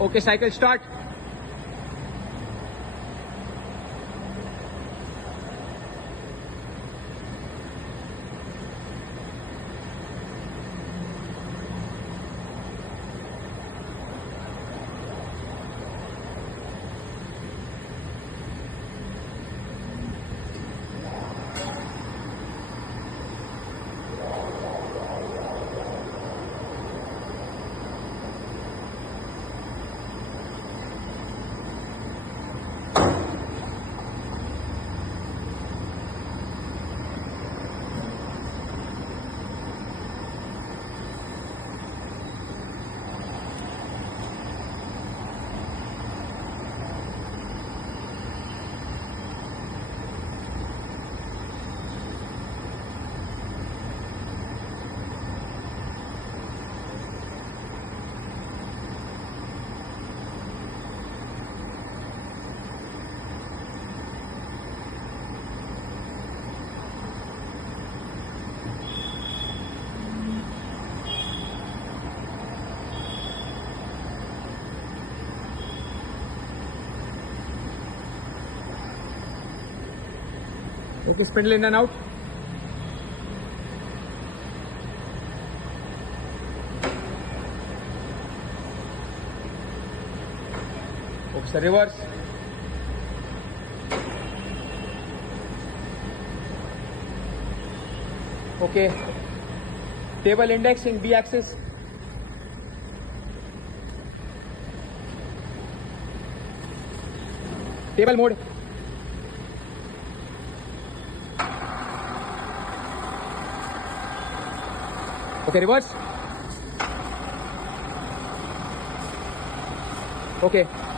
Okay, cycle start. Okay, spindle in and out. Okay, sir, reverse. Okay, table index in B axis. Table mode. Okay, reverse. Okay.